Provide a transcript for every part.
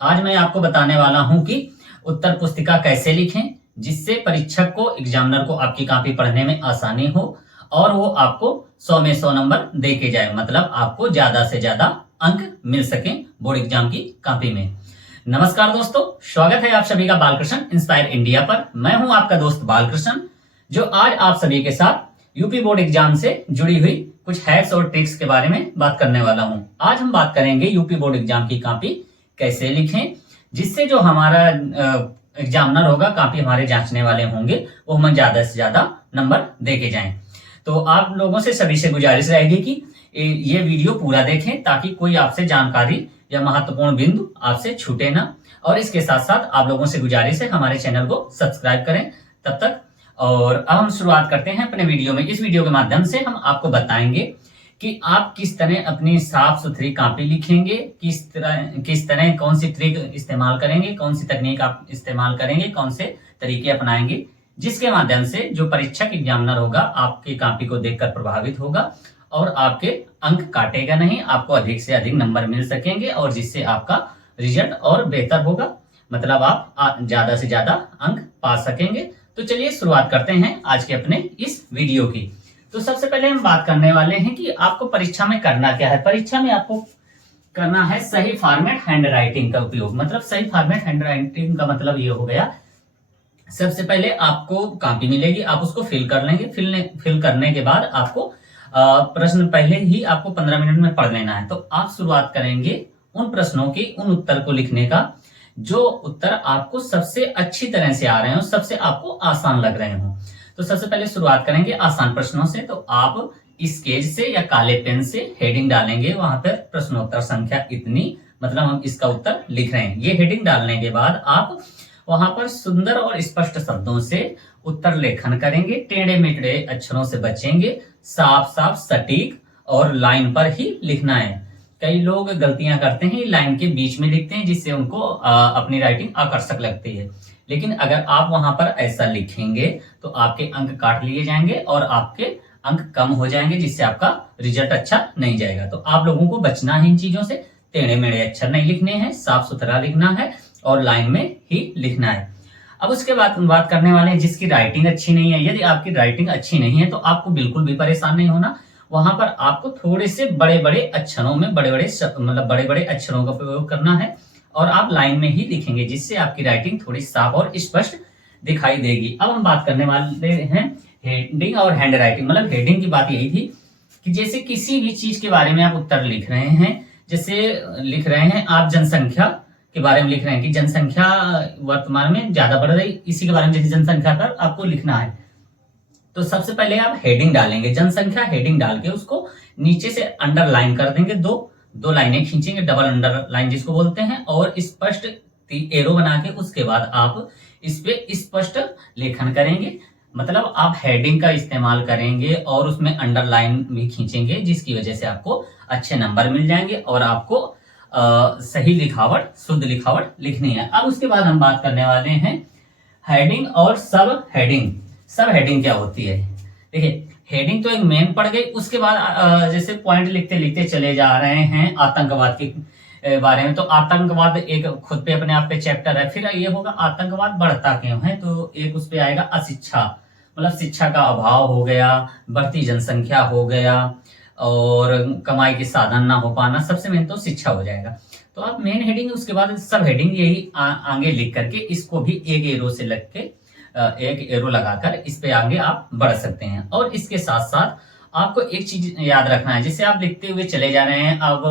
आज मैं आपको बताने वाला हूं कि उत्तर पुस्तिका कैसे लिखें जिससे परीक्षक को एग्जामिनर को आपकी कॉपी पढ़ने में आसानी हो और वो आपको 100 में 100 नंबर दे के जाए, मतलब आपको ज्यादा से ज्यादा अंक मिल सके बोर्ड एग्जाम की कॉपी में। नमस्कार दोस्तों, स्वागत है आप सभी का बालकृष्ण इंस्पायर इंडिया पर। मैं हूं आपका दोस्त बालकृष्ण, जो आज आप सभी के साथ यूपी बोर्ड एग्जाम से जुड़ी हुई कुछ हैक्स और ट्रिक्स के बारे में बात करने वाला हूं। आज हम बात करेंगे यूपी बोर्ड एग्जाम की कॉपी कैसे लिखें जिससे जो हमारा एग्जामिनर होगा, कॉपी हमारे जांचने वाले होंगे, वो हमें ज्यादा से ज्यादा नंबर दे के जाएं। तो आप लोगों से सभी से गुजारिश रहेगी कि ये वीडियो पूरा देखें ताकि कोई आपसे जानकारी या महत्वपूर्ण बिंदु आपसे छूटे ना। और इसके साथ साथ आप लोगों से गुजारिश है हमारे चैनल को सब्सक्राइब करें तब तक। और अब हम शुरुआत करते हैं अपने वीडियो में। इस वीडियो के माध्यम से हम आपको बताएंगे कि आप किस तरह अपनी साफ सुथरी कॉपी लिखेंगे, किस तरह कौन सी ट्रिक इस्तेमाल करेंगे, कौन सी तकनीक आप इस्तेमाल करेंगे, कौन से तरीके अपनाएंगे जिसके माध्यम से जो परीक्षक एग्जामिनर होगा आपकी कॉपी को देखकर प्रभावित होगा और आपके अंक काटेगा नहीं, आपको अधिक से अधिक नंबर मिल सकेंगे और जिससे आपका रिजल्ट और बेहतर होगा, मतलब आप ज्यादा से ज्यादा अंक पा सकेंगे। तो चलिए शुरुआत करते हैं आज के अपने इस वीडियो की। तो सबसे पहले हम बात करने वाले हैं कि आपको परीक्षा में करना क्या है। परीक्षा में आपको करना है सही फॉर्मेट हैंड राइटिंग का उपयोग। मतलब सही फॉर्मेट हैंड राइटिंग का मतलब ये हो गया, सबसे पहले आपको कॉपी मिलेगी, आप उसको फिल कर लेंगे। फिल करने के बाद आपको प्रश्न पहले ही आपको 15 मिनट में पढ़ लेना है। तो आप शुरुआत करेंगे उन प्रश्नों की, उन उत्तर को लिखने का जो उत्तर आपको सबसे अच्छी तरह से आ रहे हो, सबसे आपको आसान लग रहे हो। तो सबसे पहले शुरुआत करेंगे आसान प्रश्नों से। तो आप स्केच से या काले पेन से हेडिंग डालेंगे, वहां पर प्रश्नोत्तर संख्या इतनी, मतलब हम इसका उत्तर लिख रहे हैं। ये हेडिंग डालने के बाद आप वहां पर सुंदर और स्पष्ट शब्दों से उत्तर लेखन करेंगे। टेढ़े मेढ़े अक्षरों से बचेंगे, साफ साफ सटीक और लाइन पर ही लिखना है। कई लोग गलतियां करते हैं, लाइन के बीच में लिखते हैं जिससे उनको अपनी राइटिंग आकर्षक लगती है। लेकिन अगर आप वहां पर ऐसा लिखेंगे तो आपके अंक काट लिए जाएंगे और आपके अंक कम हो जाएंगे, जिससे आपका रिजल्ट अच्छा नहीं जाएगा। तो आप लोगों को बचना है इन चीजों से। टेढ़े मेढ़े अक्षर नहीं लिखने हैं, साफ सुथरा लिखना है और लाइन में ही लिखना है। अब उसके बाद बात करने वाले हैं जिसकी राइटिंग अच्छी नहीं है। यदि आपकी राइटिंग अच्छी नहीं है तो आपको बिल्कुल भी परेशान नहीं होना। वहां पर आपको थोड़े से बड़े बड़े अक्षरों में बड़े बड़े अक्षरों का प्रयोग करना है और आप लाइन में ही लिखेंगे, जिससे आपकी राइटिंग थोड़ी साफ और स्पष्ट दिखाई देगी। अब हम बात करने वाले हैं हेडिंग और हैंड राइटिंग। मतलब हेडिंग की बात यही थी कि जैसे किसी भी चीज के बारे में आप उत्तर लिख रहे हैं, जैसे लिख रहे हैं आप जनसंख्या के बारे में लिख रहे हैं कि जनसंख्या वर्तमान में ज्यादा बढ़ रही, इसी के बारे में जैसे जनसंख्या पर आपको लिखना है। तो सबसे पहले आप हेडिंग डालेंगे, जनसंख्या हेडिंग डाल के उसको नीचे से अंडरलाइन कर देंगे, दो लाइनें खींचेंगे, डबल अंडरलाइन जिसको बोलते हैं, और स्पष्ट एरो बना के उसके बाद आप इस पे स्पष्ट लेखन करेंगे। मतलब आप हेडिंग का इस्तेमाल करेंगे और उसमें अंडरलाइन भी खींचेंगे, जिसकी वजह से आपको अच्छे नंबर मिल जाएंगे और आपको सही लिखावट, शुद्ध लिखावट लिखनी है। अब उसके बाद हम बात करने वाले हैं हेडिंग और सब हेडिंग। सब हेडिंग क्या होती है? देखिए, हेडिंग तो एक मेन पड़ गई, उसके बाद जैसे पॉइंट लिखते लिखते चले जा रहे हैं आतंकवाद के बारे में। तो आतंकवाद एक खुद पे अपने आप पे चैप्टर है। फिर ये होगा आतंकवाद बढ़ता क्यों है, तो एक उस पे आएगा अशिक्षा, मतलब शिक्षा का अभाव हो गया, बढ़ती जनसंख्या हो गया और कमाई के साधन ना हो पाना। सबसे मेन तो शिक्षा हो जाएगा। तो आप मेन हेडिंग, उसके बाद सब हेडिंग यही आगे लिख करके इसको भी एक एरो से लग के एक एरो लगाकर इस पे आगे आप बढ़ सकते हैं। और इसके साथ साथ आपको एक चीज याद रखना है, जिससे आप लिखते हुए चले जा रहे हैं। अब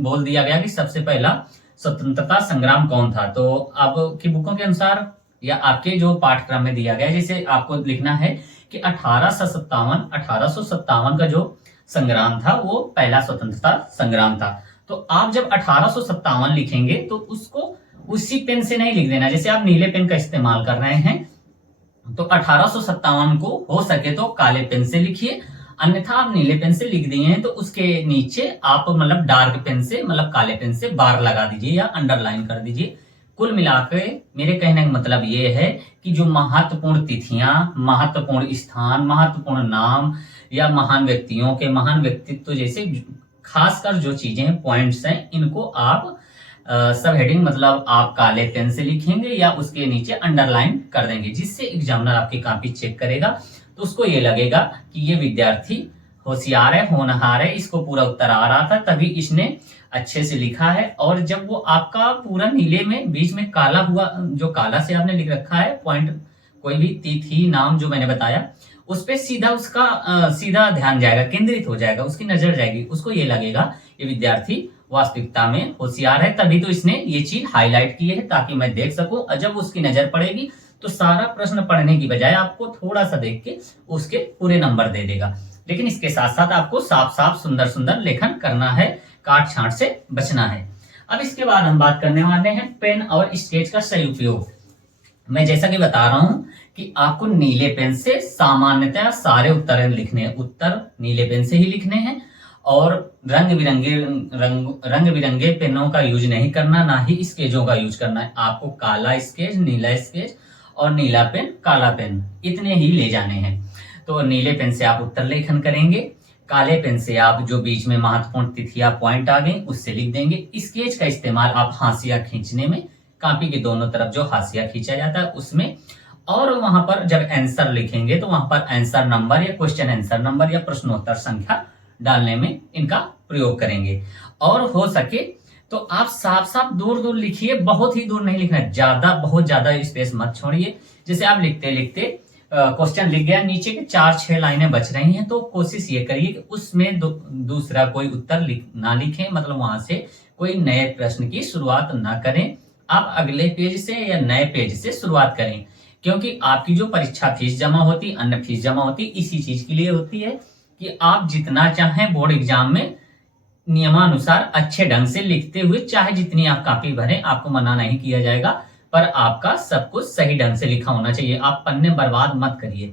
बोल दिया गया कि सबसे पहला स्वतंत्रता संग्राम कौन था, तो आपकी बुकों के अनुसार या आपके जो पाठ्यक्रम में दिया गया, जैसे आपको लिखना है कि 1857 का जो संग्राम था वो पहला स्वतंत्रता संग्राम था। तो आप जब 1857 लिखेंगे तो उसको उसी पेन से नहीं लिख देना। जैसे आप नीले पेन का इस्तेमाल कर रहे हैं तो 1857 को हो सके तो काले पेन से लिखिए, अन्यथा आप नीले पेन से लिख दिए हैं तो उसके नीचे आप मतलब डार्क पेन से, मतलब काले पेन से बार लगा दीजिए या अंडरलाइन कर दीजिए। कुल मिलाकर मेरे कहने का मतलब ये है कि जो महत्वपूर्ण तिथियां, महत्वपूर्ण स्थान, महत्वपूर्ण नाम या महान व्यक्तियों के महान व्यक्तित्व जैसे खासकर जो चीजें हैं, पॉइंट्स हैं, इनको आप सब हेडिंग मतलब आप काले पेन से लिखेंगे या उसके नीचे अंडरलाइन कर देंगे, जिससे एग्जामिनर आपकी कॉपी चेक करेगा तो उसको ये लगेगा कि ये विद्यार्थी होशियार है, होनहार है, इसको पूरा उत्तर आ रहा था तभी इसने अच्छे से लिखा है। और जब वो आपका पूरा नीले में बीच में काला हुआ, जो काला से आपने लिख रखा है पॉइंट, कोई भी तिथि नाम जो मैंने बताया, उस पे सीधा उसका सीधा ध्यान जाएगा, केंद्रित हो जाएगा, उसकी नजर जाएगी, उसको ये लगेगा ये विद्यार्थी वास्तविकता में होशियार है, तभी तो इसने ये चीज हाईलाइट की है ताकि मैं देख सकूं। और जब उसकी नजर पड़ेगी तो सारा प्रश्न पढ़ने की बजाय आपको थोड़ा सा देख के उसके पूरे नंबर दे देगा। लेकिन इसके साथ साथ आपको साफ साफ सुंदर सुंदर लेखन करना है, काट छांट से बचना है। अब इसके बाद हम बात करने वाले हैं पेन और स्केच का सही उपयोग। मैं जैसा कि बता रहा हूं कि आपको नीले पेन से सामान्यतः सारे उत्तर लिखने हैं, उत्तर नीले पेन से ही लिखने हैं और रंग बिरंगे पेनों का यूज नहीं करना, ना ही स्केचों का यूज करना है। आपको काला स्केच, नीला स्केच और नीला पेन, काला पेन, इतने ही ले जाने हैं। तो नीले पेन से आप उत्तर लेखन करेंगे, काले पेन से आप जो बीच में महत्वपूर्ण तिथियां पॉइंट आ गई उससे लिख देंगे। स्केच का इस्तेमाल आप हाशिया खींचने में, कॉपी के दोनों तरफ जो हाशिया खींचा जाता है उसमें, और वहां पर जब आंसर लिखेंगे तो वहां पर आंसर नंबर या क्वेश्चन आंसर नंबर या प्रश्नोत्तर संख्या डालने में इनका प्रयोग करेंगे। और हो सके तो आप साफ साफ दूर दूर लिखिए, बहुत ही दूर नहीं लिखना, बहुत ज्यादा स्पेस मत छोड़िए। जैसे आप लिखते लिखते क्वेश्चन लिख गया, नीचे के 4-6 लाइनें बच रही हैं, तो कोशिश ये करिए कि उसमें दूसरा कोई उत्तर ना लिखें, मतलब वहां से कोई नए प्रश्न की शुरुआत ना करें। आप अगले पेज से या नए पेज से शुरुआत करें, क्योंकि आपकी जो परीक्षा फीस जमा होती, अन्य फीस जमा होती, इसी चीज के लिए होती है कि आप जितना चाहें बोर्ड एग्जाम में नियमानुसार अच्छे ढंग से लिखते हुए, चाहे जितनी आप कॉपी भरें, आपको मना नहीं किया जाएगा, पर आपका सब कुछ सही ढंग से लिखा होना चाहिए। आप पन्ने बर्बाद मत करिए,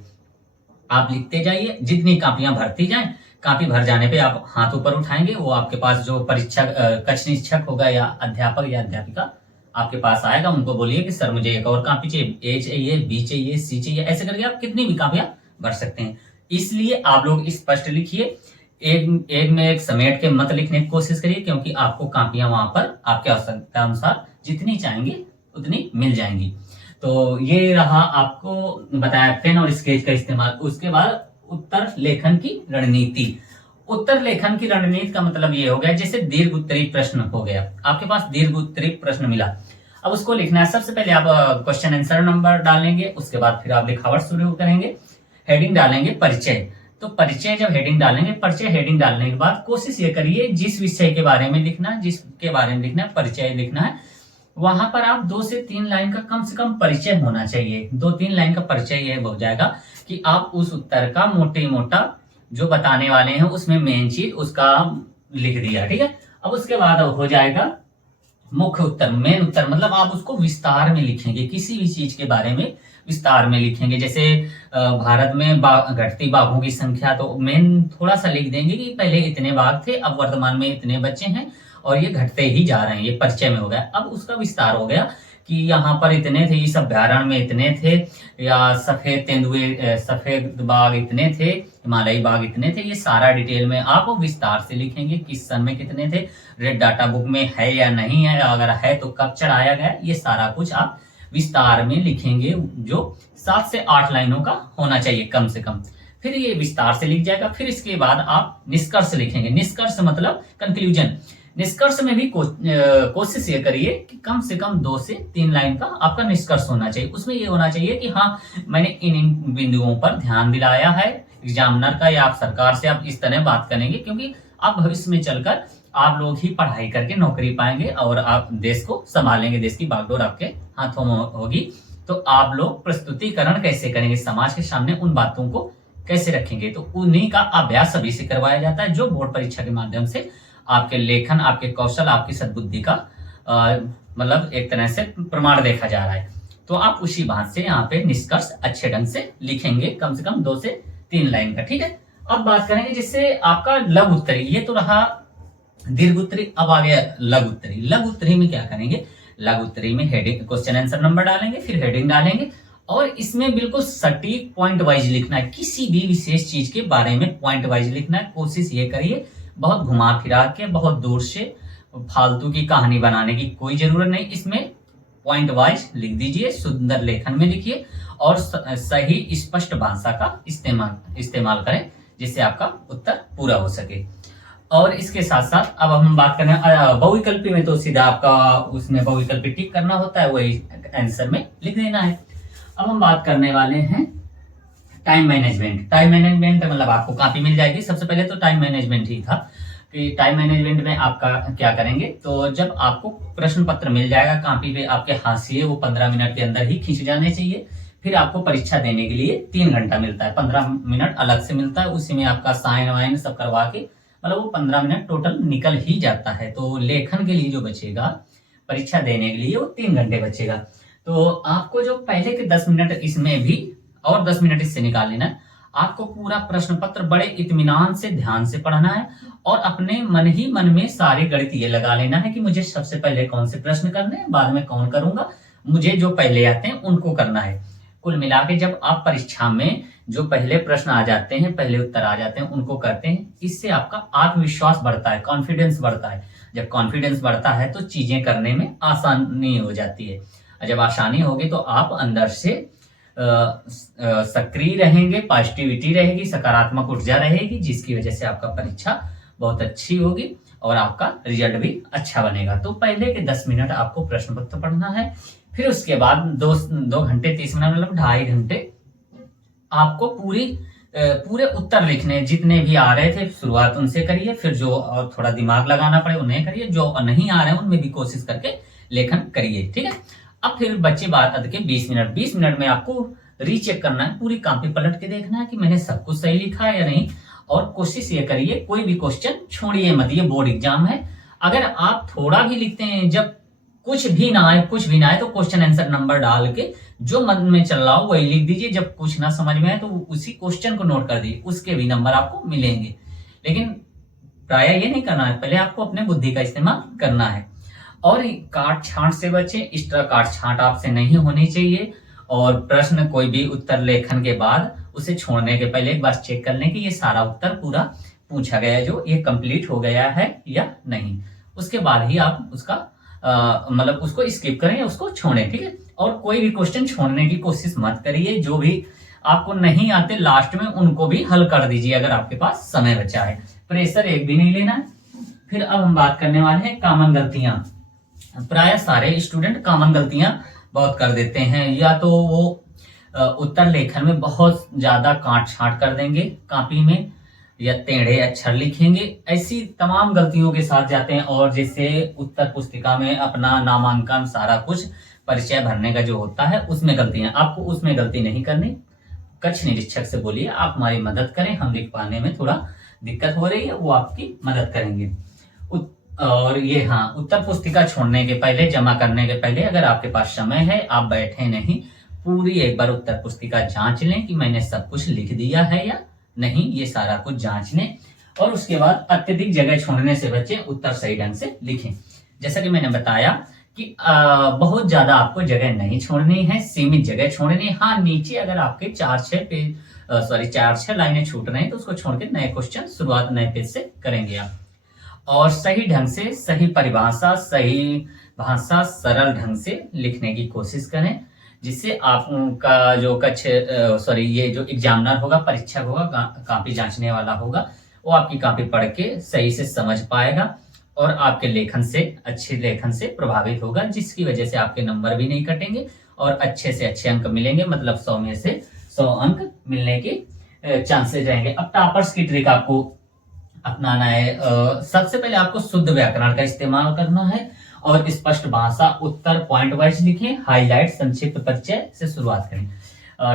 आप लिखते जाइए, जितनी कापियां भरती जाएं, कापी भर जाने पे आप हाथ ऊपर उठाएंगे, वो आपके पास जो परीक्षा कक्ष निरीक्षक होगा या अध्यापक या अध्यापिका आपके पास आएगा, उनको बोलिए कि सर मुझे एक और कापी चाहिए, ए चाहिए, बी चाहिए, सी चाहिए, ऐसे करके आप कितनी भी कापियां भर सकते हैं। इसलिए आप लोग स्पष्ट लिखिए, एक में एक समेट के मत लिखने की कोशिश करिए, क्योंकि आपको कापियां वहां पर आपके आवश्यकता अनुसार जितनी चाहेंगे उतनी मिल जाएंगी। तो ये रहा आपको बताया पेन और स्केच का इस्तेमाल। उसके बाद उत्तर लेखन की रणनीति। उत्तर लेखन की रणनीति का मतलब ये हो गया, जैसे दीर्घ उत्तरी प्रश्न हो गया, आपके पास दीर्घ उत्तरी प्रश्न मिला, अब उसको लिखना है। सबसे पहले आप क्वेश्चन आंसर नंबर डालेंगे, उसके बाद फिर आप लिखावट शुरू करेंगे, हेडिंग डालेंगे परिचय। तो परिचय जब हेडिंग डालेंगे, परिचय हेडिंग डालने के बाद कोशिश ये करिए जिस विषय के बारे में लिखना है, जिसके बारे में लिखना है, परिचय लिखना है, वहां पर आप 2 से 3 लाइन का कम से कम परिचय होना चाहिए। 2-3 लाइन का परिचय ये हो जाएगा कि आप उस उत्तर का मोटे मोटा जो बताने वाले हैं उसमें मेन चीज उसका लिख दिया, ठीक है। अब उसके बाद हो जाएगा मुख्य उत्तर, मेन उत्तर, मतलब आप उसको विस्तार में लिखेंगे, किसी भी चीज के बारे में विस्तार में लिखेंगे। जैसे भारत में घटती बाघों की संख्या, तो मेन थोड़ा सा लिख देंगे कि पहले इतने बाघ थे, अब वर्तमान में इतने बच्चे हैं और ये घटते ही जा रहे हैं, ये परिचय में हो गया। अब उसका विस्तार हो गया कि यहाँ पर इतने थे, इस अभ्यारण्य में इतने थे, या सफेद तेंदुए, सफेद बाघ इतने थे, हिमालयी बाघ इतने थे, ये सारा डिटेल में आप विस्तार से लिखेंगे। किस सन में कितने थे, रेड डाटा बुक में है या नहीं है, अगर है तो कब चढ़ाया गया, ये सारा कुछ आप विस्तार में लिखेंगे, जो 7 से 8 लाइनों का होना चाहिए कम से कम। फिर ये विस्तार से लिख जाएगा। फिर इसके बाद आप निष्कर्ष लिखेंगे। निष्कर्ष मतलब कंक्लूजन। निष्कर्ष में भी कोशिश ये करिए कि कम से कम 2 से 3 लाइन का आपका निष्कर्ष होना चाहिए। उसमें ये होना चाहिए कि हाँ, मैंने इन बिंदुओं पर ध्यान दिलाया है एग्जामिनर का, या आप सरकार से आप इस तरह बात करेंगे, क्योंकि आप भविष्य में चलकर आप लोग ही पढ़ाई करके नौकरी पाएंगे और आप देश को संभालेंगे, देश की बागडोर आपके हाथों में होगी। तो आप लोग प्रस्तुतिकरण कैसे करेंगे, समाज के सामने उन बातों को कैसे रखेंगे, तो उन्हीं का अभ्यास सभी से करवाया जाता है, जो बोर्ड परीक्षा के माध्यम से आपके लेखन, आपके कौशल, आपकी सद्बुद्धि का मतलब एक तरह से प्रमाण देखा जा रहा है। तो आप उसी बात से यहाँ पे निष्कर्ष अच्छे ढंग से लिखेंगे, कम से कम 2 से 3 लाइन का, ठीक है। अब बात करेंगे जिससे आपका लघु उत्तरी, ये तो रहा दीर्घ उत्तरी। अब आ गया लघु उत्तरी। लघु उत्तरी में क्या करेंगे, लघु उत्तरी में हेडिंग, क्वेश्चन आंसर नंबर डालेंगे, फिर हेडिंग डालेंगे, और इसमें बिल्कुल सटीक पॉइंट वाइज लिखना है। किसी भी विशेष चीज के बारे में पॉइंट वाइज लिखना है। कोशिश ये करिए बहुत घुमा फिरा के, बहुत दूर से, फालतू की कहानी बनाने की कोई जरूरत नहीं। इसमें पॉइंट वाइज लिख दीजिए, सुंदर लेखन में लिखिए और सही स्पष्ट भाषा का इस्तेमाल करें, जिससे आपका उत्तर पूरा हो सके। और इसके साथ साथ अब हम बात करें बहुविकल्पी में, तो सीधा आपका उसमें बहुविकल्पी टिक करना होता है, वही आंसर में लिख देना है। अब हम बात करने वाले हैं टाइम मैनेजमेंट। टाइम मैनेजमेंट मतलब आपको कॉपी मिल जाएगी। सबसे पहले तो टाइम मैनेजमेंट ही था कि टाइम मैनेजमेंट में आपका क्या करेंगे, तो जब आपको प्रश्न पत्र मिल जाएगा कॉपी पे आपके हाथ से, वो 15 मिनट के अंदर ही खींच जाने चाहिए। फिर आपको परीक्षा देने के लिए 3 घंटा मिलता है, 15 मिनट अलग से मिलता है, उसी में आपका साइन वाइन सब करवा के मतलब वो 15 मिनट टोटल निकल ही जाता है। तो लेखन के लिए जो बचेगा, परीक्षा देने के लिए वो 3 घंटे बचेगा। तो आपको जो पहले के 10 मिनट इसमें भी और 10 मिनट इससे निकाल लेना है। आपको पूरा प्रश्न पत्र बड़े इत्मीनान से ध्यान से पढ़ना है और अपने मन ही मन में सारे गणित ये लगा लेना है कि मुझे सबसे पहले कौन से प्रश्न करने हैं, बाद में कौन करूंगा, मुझे जो पहले आते हैं उनको करना है। कुल मिला के जब आप परीक्षा में जो पहले प्रश्न आ जाते हैं, पहले उत्तर आ जाते हैं, उनको करते हैं, इससे आपका आत्मविश्वास बढ़ता है, कॉन्फिडेंस बढ़ता है। जब कॉन्फिडेंस बढ़ता है तो चीजें करने में आसानी हो जाती है। जब आसानी होगी तो आप अंदर से सक्रिय रहेंगे, पॉजिटिविटी रहेगी, सकारात्मक ऊर्जा रहेगी, जिसकी वजह से आपका परीक्षा बहुत अच्छी होगी और आपका रिजल्ट भी अच्छा बनेगा। तो पहले के 10 मिनट आपको प्रश्न पत्र पढ़ना है, फिर उसके बाद 2 घंटे 30 मिनट मतलब 2.5 घंटे आपको पूरे उत्तर लिखने, जितने भी आ रहे थे शुरुआत उनसे करिए, फिर जो और थोड़ा दिमाग लगाना पड़े उन्हें करिए, जो नहीं आ रहे हैं उनमें भी कोशिश करके लेखन करिए, ठीक है। अब फिर बच्चे बात के 20 मिनट में आपको रीचेक करना है, पूरी कॉपी पलट के देखना है कि मैंने सब कुछ सही लिखा है या नहीं। और कोशिश ये करिए कोई भी क्वेश्चन छोड़िए मत, ये बोर्ड एग्जाम है। अगर आप थोड़ा भी लिखते हैं, जब कुछ भी ना आए तो क्वेश्चन आंसर नंबर डाल के जो मन में चल रहा हो वही लिख दीजिए। जब कुछ ना समझ में आए तो उसी क्वेश्चन को नोट कर दीजिए, उसके भी नंबर आपको मिलेंगे। लेकिन प्राय ये नहीं करना है, पहले आपको अपने बुद्धि का इस्तेमाल करना है। और काट छांट से बचे, इस तरह काट छांट आपसे नहीं होनी चाहिए। और प्रश्न कोई भी उत्तर लेखन के बाद उसे छोड़ने के पहले एक बार चेक कर लें कि ये सारा उत्तर पूरा पूछा गया है, जो ये कंप्लीट हो गया है या नहीं। उसके बाद ही आप उसका मतलब उसको स्किप करें या उसको छोड़ें, ठीक है। और कोई भी क्वेश्चन छोड़ने की कोशिश मत करिए। जो भी आपको नहीं आते लास्ट में उनको भी हल कर दीजिए अगर आपके पास समय बचा है। प्रेशर एक भी नहीं लेना है। फिर अब हम बात करने वाले हैं कॉमन गलतियां। प्राय सारे स्टूडेंट कॉमन गलतियां बहुत कर देते हैं, या तो वो उत्तर लेखन में बहुत ज्यादा काट छांट कर देंगे कॉपी में, या टेढ़े अक्षर लिखेंगे, ऐसी तमाम गलतियों के साथ जाते हैं। और जैसे उत्तर पुस्तिका में अपना नामांकन सारा कुछ परिचय भरने का जो होता है उसमें गलतियां, आपको उसमें गलती नहीं करनी। कक्ष निरीक्षक से बोलिए आप हमारी मदद करें, हम लिख पाने में थोड़ा दिक्कत हो रही है, वो आपकी मदद करेंगे। और ये हाँ, उत्तर पुस्तिका छोड़ने के पहले, जमा करने के पहले अगर आपके पास समय है, आप बैठे नहीं, पूरी एक बार उत्तर पुस्तिका जांच लें कि मैंने सब कुछ लिख दिया है या नहीं, ये सारा कुछ जांच लें। और उसके बाद अत्यधिक जगह छोड़ने से बचें, उत्तर सही ढंग से लिखें। जैसा कि मैंने बताया कि बहुत ज्यादा आपको जगह नहीं छोड़नी है, सीमित जगह छोड़नी है। हाँ, नीचे अगर आपके 4-6 लाइनें छूट रहे हैं तो उसको छोड़ के नए क्वेश्चन शुरुआत नए पेज से करेंगे आप। और सही ढंग से, सही परिभाषा, सही भाषा, सरल ढंग से लिखने की कोशिश करें, जिससे आपका जो ये जो एग्जामिनर होगा, परीक्षक होगा, कॉपी जांचने वाला होगा, वो आपकी कॉपी पढ़ के सही से समझ पाएगा और आपके लेखन से, अच्छे लेखन से प्रभावित होगा, जिसकी वजह से आपके नंबर भी नहीं कटेंगे और अच्छे से अच्छे अंक मिलेंगे। मतलब 100 में से 100 अंक मिलने के चांसेस रहेंगे। अब टॉपर्स की ट्रिक आपको अपनाना है। सबसे पहले आपको शुद्ध व्याकरण का इस्तेमाल करना है और स्पष्ट भाषा, उत्तर पॉइंट वाइज लिखें, हाईलाइट, संक्षिप्त परिचय से शुरुआत करें।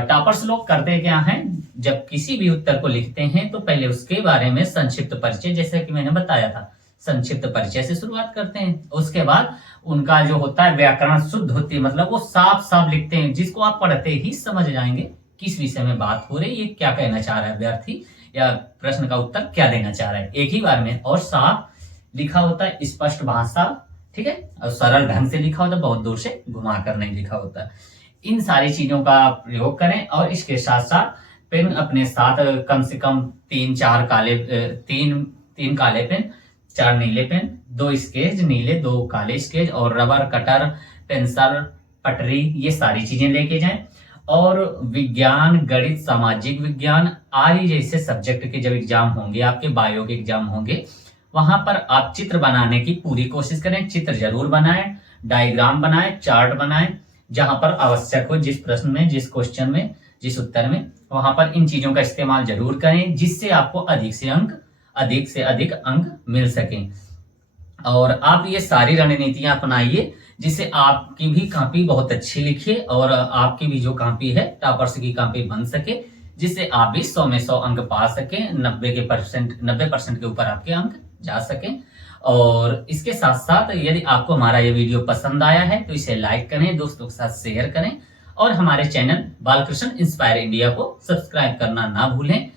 टॉपर्स लोग करते क्या हैं, जब किसी भी उत्तर को लिखते हैं तो पहले उसके बारे में संक्षिप्त परिचय, जैसा कि मैंने बताया था, संक्षिप्त परिचय से शुरुआत करते हैं। उसके बाद उनका जो होता है व्याकरण शुद्ध होती है, मतलब वो साफ साफ लिखते हैं, जिसको आप पढ़ते ही समझ जाएंगे किस विषय में बात हो रही है, ये क्या कहना चाह रहा है अभ्यर्थी, या प्रश्न का उत्तर क्या देना चाह रहा है, एक ही बार में। और साफ लिखा होता है, स्पष्ट भाषा, ठीक है, और सरल ढंग से लिखा होता है, बहुत दूर से घुमा कर नहीं लिखा होता। इन सारी चीजों का प्रयोग करें। और इसके साथ साथ पेन अपने साथ कम से कम 3 काले पेन, 4 नीले पेन, 2 स्केच नीले, 2 काले स्केच और रबर, कटर, पेंसिल, पटरी, ये सारी चीजें लेके जाएं। और विज्ञान, गणित, सामाजिक विज्ञान आदि जैसे सब्जेक्ट के जब एग्जाम होंगे, आपके बायो के एग्जाम होंगे, वहां पर आप चित्र बनाने की पूरी कोशिश करें। चित्र जरूर बनाएं, डायग्राम बनाएं, चार्ट बनाएं, जहां पर आवश्यक हो, जिस प्रश्न में, जिस क्वेश्चन में, जिस उत्तर में, वहां पर इन चीजों का इस्तेमाल जरूर करें, जिससे आपको अधिक से अधिक अंक मिल सकें। और आप ये सारी रणनीतियां अपनाइए, जिससे आपकी भी कॉपी बहुत अच्छी लिखे और आपकी भी जो कॉपी है टॉपर्स की कॉपी बन सके, जिससे आप भी 100 में 100 अंक पा सकें, 90% के ऊपर आपके अंक जा सकें। और इसके साथ साथ यदि आपको हमारा ये वीडियो पसंद आया है तो इसे लाइक करें, दोस्तों के साथ शेयर करें और हमारे चैनल बालकृष्ण इंस्पायर इंडिया को सब्सक्राइब करना ना भूलें।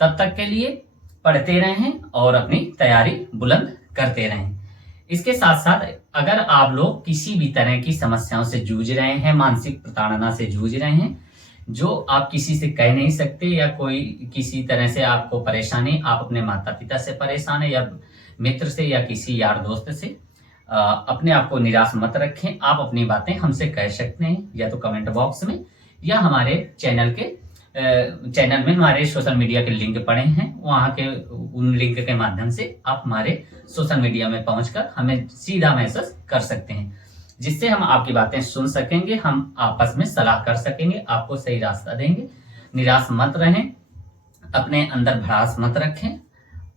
तब तक के लिए पढ़ते रहें और अपनी तैयारी बुलंद करते रहें। इसके साथ साथ अगर आप लोग किसी भी तरह की समस्याओं से जूझ रहे हैं, मानसिक प्रताड़ना से जूझ रहे हैं, जो आप किसी से कह नहीं सकते, या कोई किसी तरह से आपको परेशानी, आप अपने माता पिता से परेशान है या मित्र से या किसी यार दोस्त से, अपने आप को निराश मत रखें। आप अपनी बातें हमसे कह सकते हैं, या तो कमेंट बॉक्स में, या हमारे चैनल में हमारे सोशल मीडिया के लिंक पड़े हैं, वहां के उन लिंक के माध्यम से आप हमारे सोशल मीडिया में पहुंचकर हमें सीधा मैसेज कर सकते हैं, जिससे हम आपकी बातें सुन सकेंगे, हम आपस में सलाह कर सकेंगे, आपको सही रास्ता देंगे। निराश मत रहें, अपने अंदर भड़ास मत रखें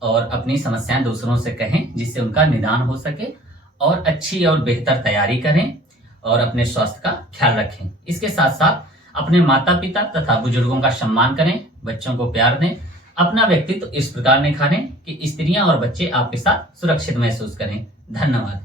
और अपनी समस्याएं दूसरों से कहें, जिससे उनका निदान हो सके। और अच्छी और बेहतर तैयारी करें और अपने स्वास्थ्य का ख्याल रखें। इसके साथ साथ अपने माता पिता तथा बुजुर्गों का सम्मान करें, बच्चों को प्यार दें, अपना व्यक्तित्व इस प्रकार निखारें कि स्त्रियां और बच्चे आपके साथ सुरक्षित महसूस करें। धन्यवाद।